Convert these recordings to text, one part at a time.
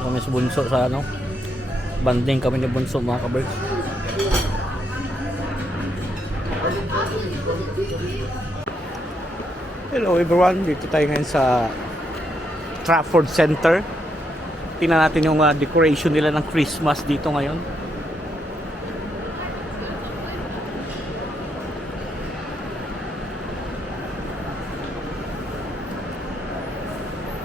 Kami sa Bunso sa ano. Banding kami ni Bunso mga kaberks. Hello everyone, dito tayo ngayon sa Trafford Center. Tingnan natin yung decoration nila ng Christmas dito ngayon.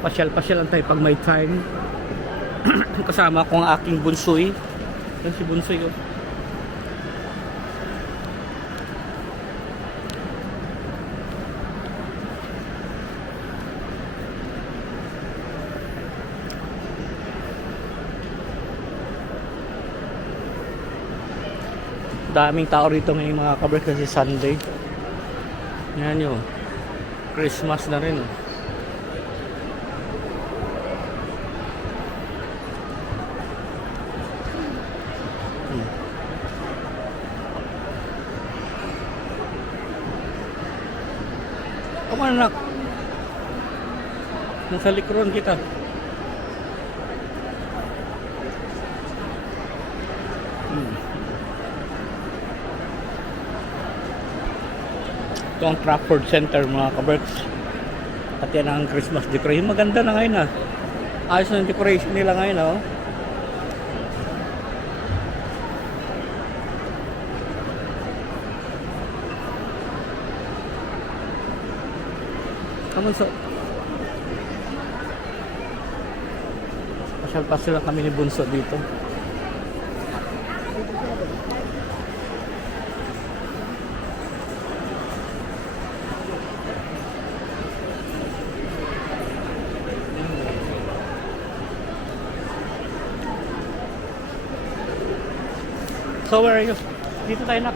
Pasyal-pasyal lang tayo pag may time. Kasama ko ang aking bunsoy. Yan si bunsoy oh. Daming tao rito ngayon mga kabrek kasi Sunday. Yan yun. Christmas na rin oh. Come on anak. Nasa likuran kita. Ito ang Trafford Center mga kaberks. At yan ang Christmas decoration. Maganda na ngayon ah. Ayos na yung decoration nila ngayon oh. So, pasyal-pasyal lang kami ni Bunso dito. So where are you? Dito tayo na.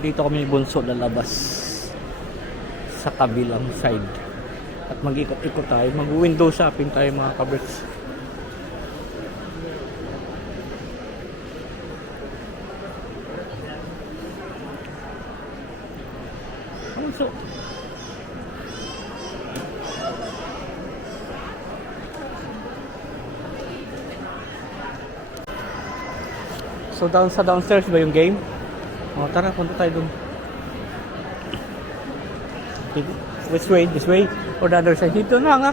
Dito kami Bunso lalabas sa kabilang side at mag-ikot-ikot tayo, mag-window shopping tayo mga kabricks. So downstairs ba yung game? O, tara, punta tayo dun. Which way? This way? Or the other side? Dito na nga.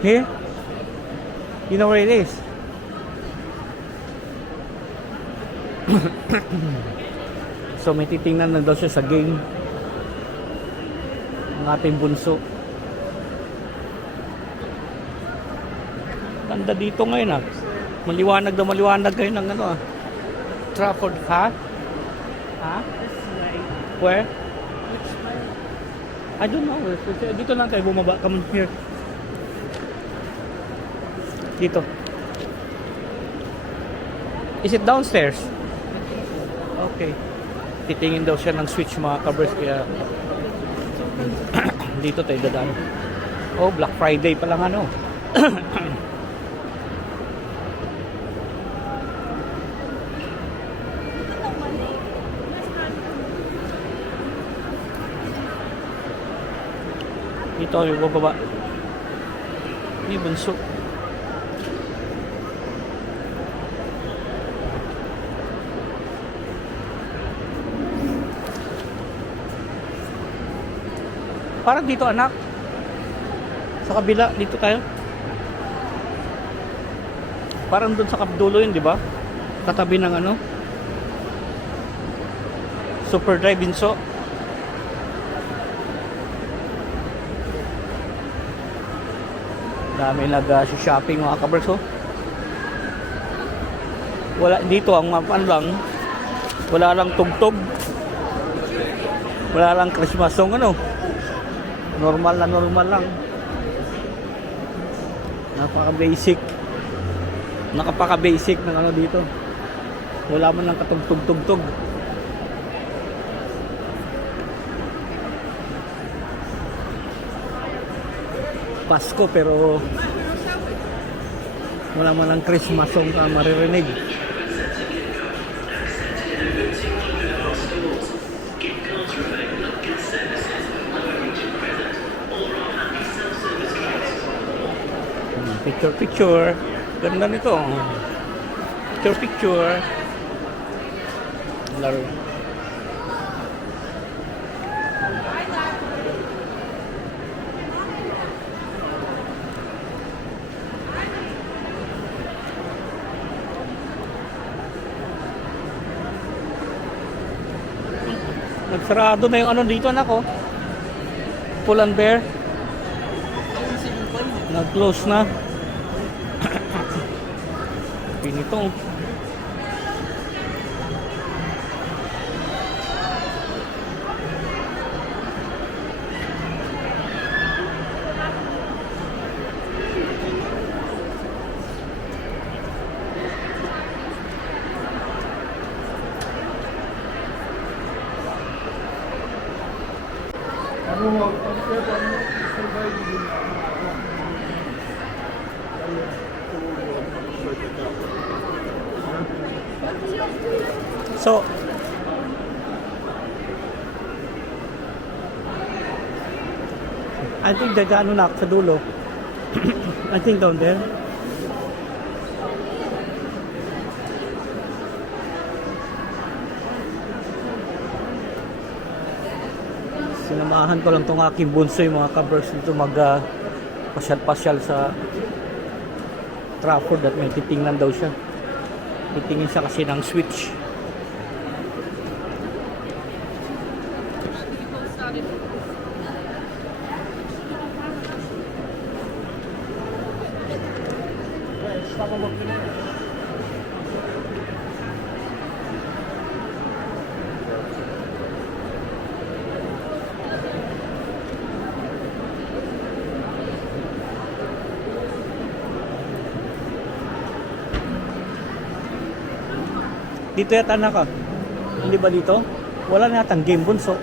Here? You know where it is? So, may titingnan na daw siya sa game. Ang ating bunso. Ganda dito ngayon ah. Maliwanag kayo ng ano ah. Trafford, ha? Ha? Where? I don't know. Dito lang tayo bumaba. Come here. Dito. Is it downstairs? Okay. Titingin daw siya ng switch mga kabers kaya dito tayo dadaan. Oh, Black Friday pa lang ano. Dito yung bababa. Ini bunso. Parang dito anak. Sa kabila, dito tayo. Parang doon sa kabdulo yun, di ba? Katabi ng ano? Super Drive Binso. Dami nag-shopping mga kaberso. Wala dito ang mapan lang. Wala lang tugtog. Wala lang Christmas song ano. Normal lang. Napaka-basic. Nakapaka-basic ng ano dito. Wala man lang katugtog-tugtog. Pasko pero wala man ang Christmas song ka maririnig. Picture picture. Ganda nito. Picture picture. Laro. Nagsarado na yung ano dito, anak ko. Pull and Bear. Nag-close na. Pinito. So, I think dadaan na ako sa dulo. I think down there. Sinamahan ko lang itong aking bunso yung mga kabers dito pasyal-pasyal sa Trafford at may titingnan daw siya. Titingin siya kasi ng switch. Dito yata na ka. Hindi ba dito? Wala na yatang game bunso.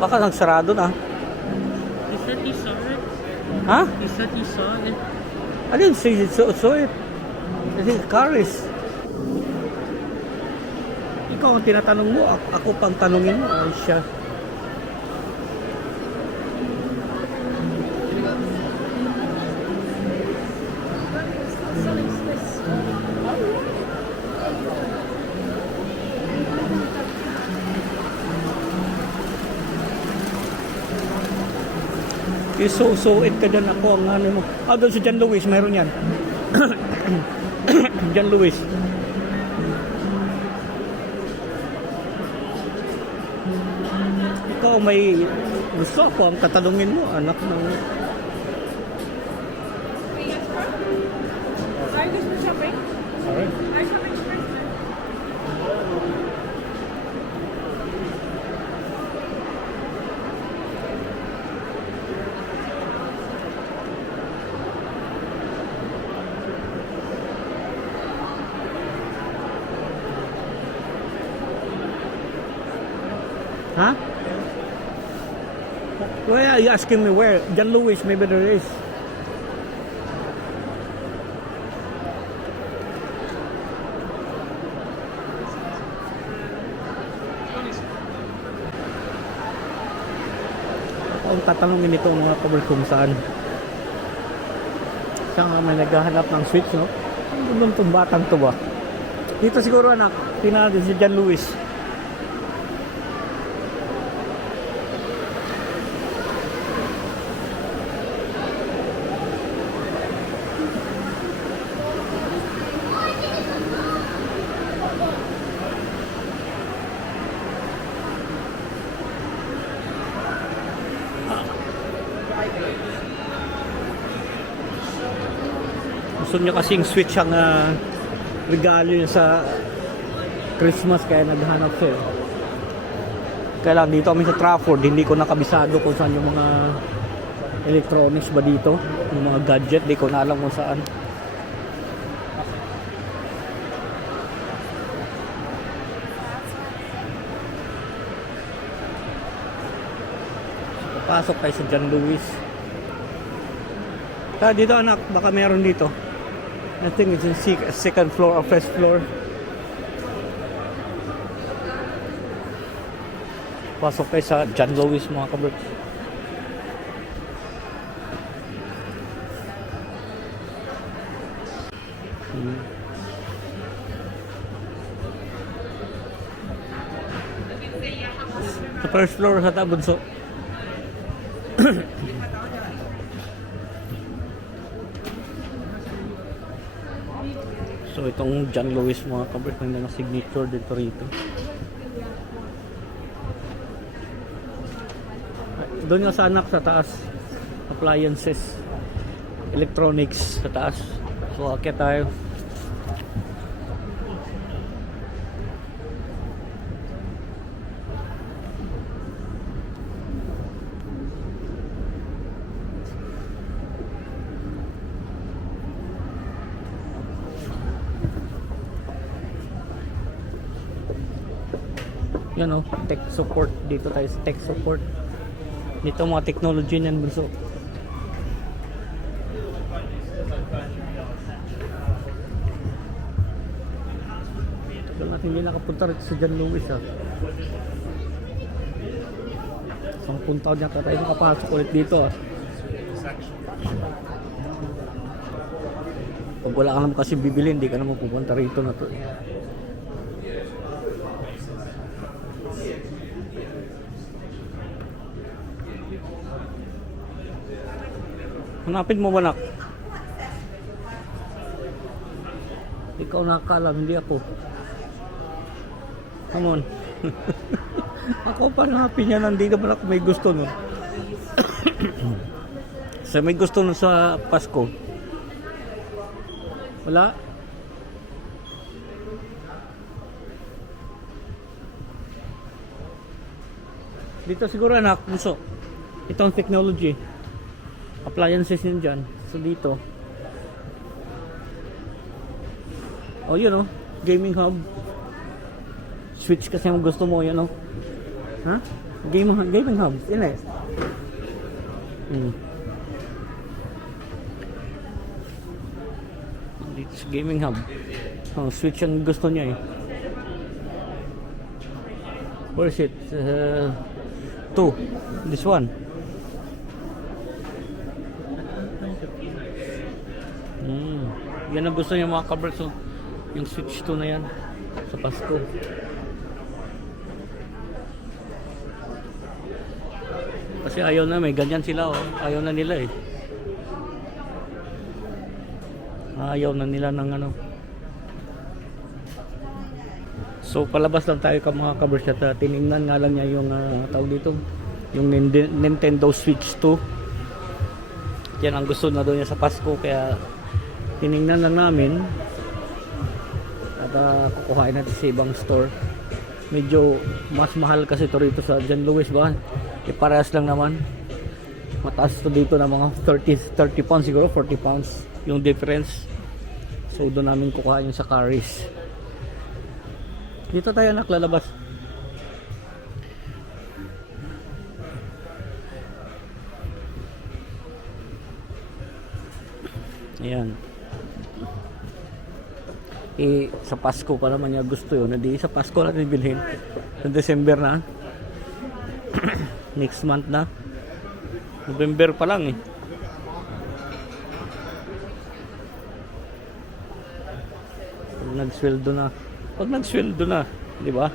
Baka nagsarado na. Is that you saw it? Ha? Is that you saw it? I didn't see it. So it. I think car is. Ikaw ang tinatanong mo. Ako pang tanungin mo. Ay siya. Isusuit ka dyan ako ang ano mo. Doon sa John Lewis, mayroon yan. John Lewis. Ikaw may gusto ako ang katanungin mo, anak ng... Are you guys for shopping? Sorry. Are you shopping for Christmas? Huh? Why are you asking me where? John Lewis, maybe there is. Ang tatanungin nito mga kabal kung saan. Siya nga may naghahanap ng switch, no? Ang itong batang to ba? Dito siguro anak, pinadin si John Lewis. Gusto niya kasing switch ang regalo niya sa Christmas kaya naghanap siya. Kaya lang dito kami sa Trafford, hindi ko nakabisado kung saan yung mga electronics ba dito, yung mga gadget, di ko na alam kung saan. Pasok tayo sa John Lewis. Dito anak, baka meron dito. I think it's in second floor or first floor. Pasok kayo sa John Lewis mga kabro. Sa first floor sa Tabunso. So itong John Lewis mga kabro, may mga signature dito rito. Doon nga sa anak sa taas, appliances, electronics sa taas. So akit tayo. Yan o, tech support. Dito tayo sa tech support. Dito mga technology niyan bunso. Tagal natin hindi nakapunta rin sa John Lewis ha. 10 taon niya tayo nakapasok ulit dito ha. Pag wala ka naman kasi bibili, hindi ka naman pupunta rito na to. Hanapin mo ba nak? Ikaw nakakaalam, hindi ako. Come on. Ako pa hanapin niya, nandito ba ako may gusto nun? So may gusto nun sa Pasko. Wala? Dito siguro anak, muso. Itong technology. Appliances yun dyan. So dito. Oh yun oh. Gaming hub. Switch kasi ang gusto mo yun oh. Ha? Gaming hub. Yun eh. Dito sa gaming hub. Oh, switch ang gusto niya eh. Where is it? 2. This one. Yan ang gusto niya mga kabers. So, yung switch 2 na yan sa Pasko. Kasi ayaw na, may ganyan sila oh. Ayaw na nila eh. Ayaw na nila ng ano. So palabas lang tayo ka mga kabers at tinignan nga lang niya yung tawag dito, yung Nintendo Switch 2. Yan ang gusto na doon niya sa Pasko, kaya tinignan lang namin at kukuhain natin sa ibang store. Medyo mas mahal kasi ito rito sa John Lewis ba? Parehas lang naman. Mataas to dito na mga 30 pounds siguro, 40 pounds yung difference. So doon namin kukuha yung sa Caris. Dito tayo naklalabas. Ayan. Sa Pasko pa naman niya gusto yun. Hindi sa Pasko natin bilhin. Sa December na. Next month na. November pa lang eh. Pag nagsweldo na, di ba?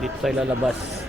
Dito tayo lalabas.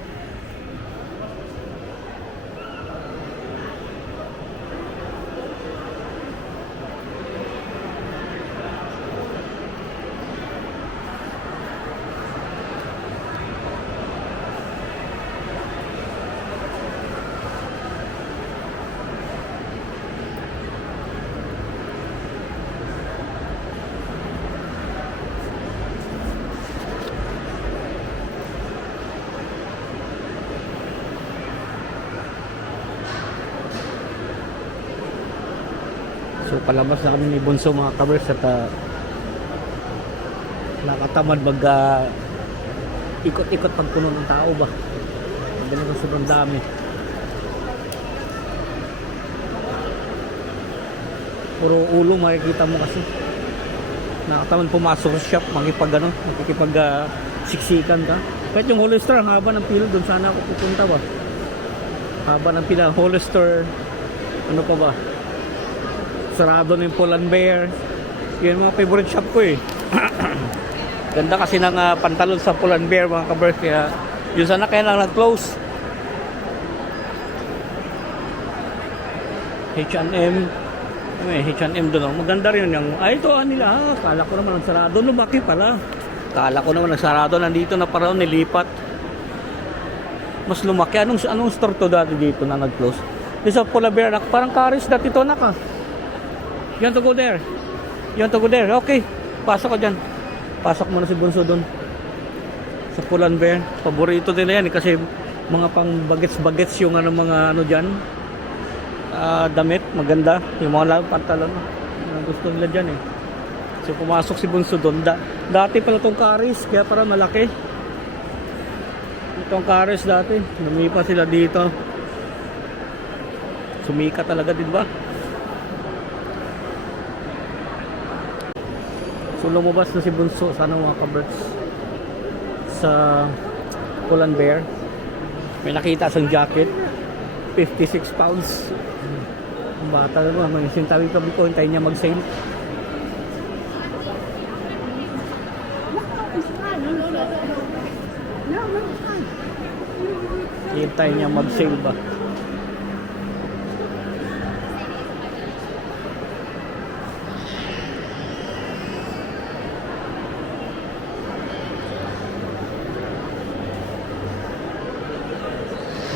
So palabas na kami ni Bunso mga kabers at nakatamad ikot-ikot pag puno ng tao ba. Ganun ang sobrang dami. Puro ulo makikita mo kasi. Nakataman pumasok sa shop, makikipag siksikan ka. Kahit yung Hollister, ang haba ng pila, doon sana ako pupunta ba. Haba ng pila, Hollister, ano pa ba? Sarado na yung Pull&Bear. Yun mga favorite shop ko eh. Ganda kasi ng pantalon sa Pull&Bear mga kabers, kaya yun sana kaya lang nag-close. H&M, may H&M doon. Maganda rin yung, ito nila, kala ko naman nagsarado. Lumaki pala. Kala ko naman nagsarado, nandito na parang nilipat. Mas lumaki. Anong store to dati dito na nag-close? Yung sa Pull&Bear, parang Caris dati to naka. You want to go there? You want to go there? Okay, pasok ka dyan. Pasok mo na si Bunso doon. Sa Pull&Bear. Paborito nila yan kasi mga pang bagets-bagets yung mga dyan. Damit, maganda. Yung mga pantalon. Gusto nila dyan eh. So pumasok si Bunso doon. Dati pala itong Caris, kaya parang malaki. Itong Caris dati. Lumipat sila dito. Sumika talaga, di ba? So lumabas na si Bunso, sana mga kabirds, sa Pull&Bear. May nakita sa jacket, 56 pounds. Ang bata naman, sintabi ko, hintayin niya mag-sale. Hintayin niya mag-sale ba?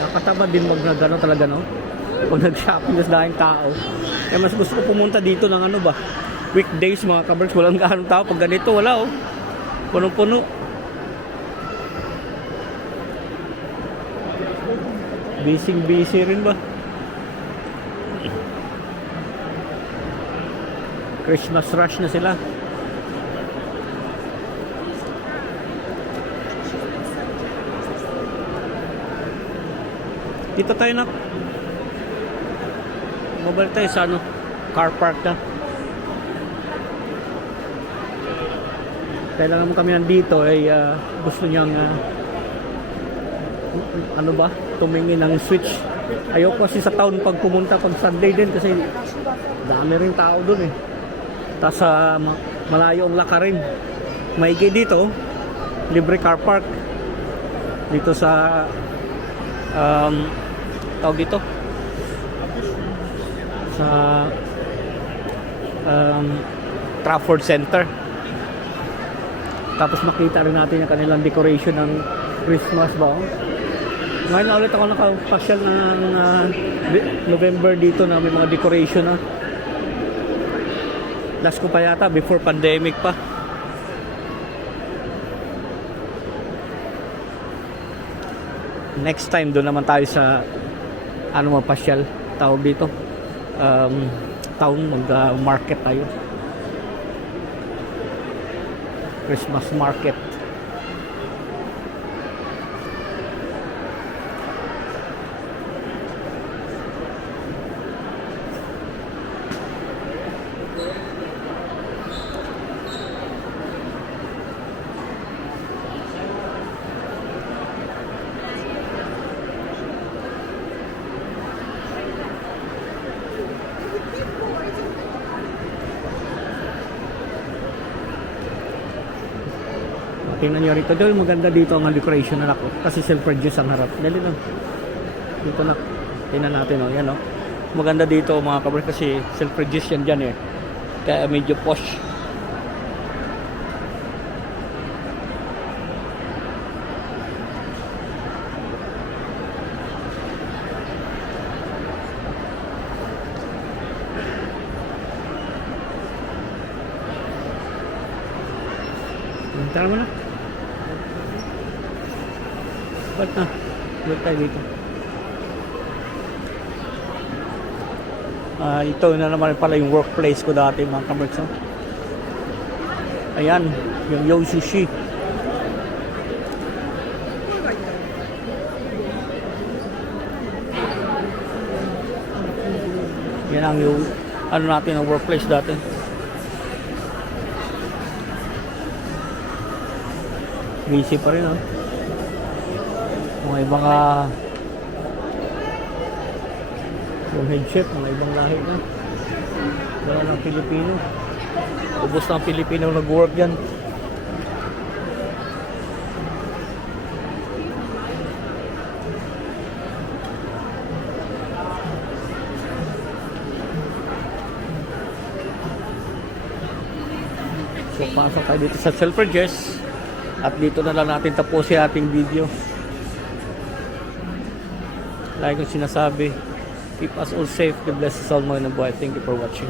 Nakakataba din gano'n talaga, no? Pag nag-shopping sa daming tao. Kaya mas gusto ko pumunta dito ng ano ba? Weekdays mga kabers, walang gaano tao. Pag ganito, wala oh. Punong-puno. Busy rin ba? Christmas rush na sila. Dito tayo na. Mabalik tayo sa car park na. Kailangan mo kami nandito ay gusto niyang tumingin ng switch. Ayoko kasi sa town pag pumunta pag Sunday din kasi dami rin tao dun eh. Tapos malayo ang lakarin. Maigi dito, libre car park. Dito sa tawag dito sa Trafford Center. Tapos makita rin natin yung kanilang decoration ng Christmas ba. Ngayon na ulit ako nakapasyal ng November dito na may mga decoration na. Last ko pa yata before pandemic pa. Next time doon naman tayo sa mapasyal tawag dito, town, mag-market tayo, Christmas market. Tingnan nyo rito. Dahil maganda dito ang decoration na ako. Kasi self-produce ang harap. Dali lang. Dito na. Tingnan natin. Yan o. Maganda dito mga kabers kasi self-produce yan dyan eh. Kaya medyo posh. Tara mo na. Ba't na? Ba't tayo dito? Ito na naman pala yung workplace ko dati mga kabers. Ayan, yung Yo Sushi. Yan ang yung ano natin ang workplace dati. Busy pa rin, oh. Mga ibang yung head chef, mga ibang lahi na. Wala ng Pilipino. Ubos ng Pilipino nag-work dyan. So, pasok tayo dito sa Selfridges. At dito na lang natin tapusin ating video. Like yung sinasabi, keep us all safe. God bless us all mga nabuhay. Thank you for watching.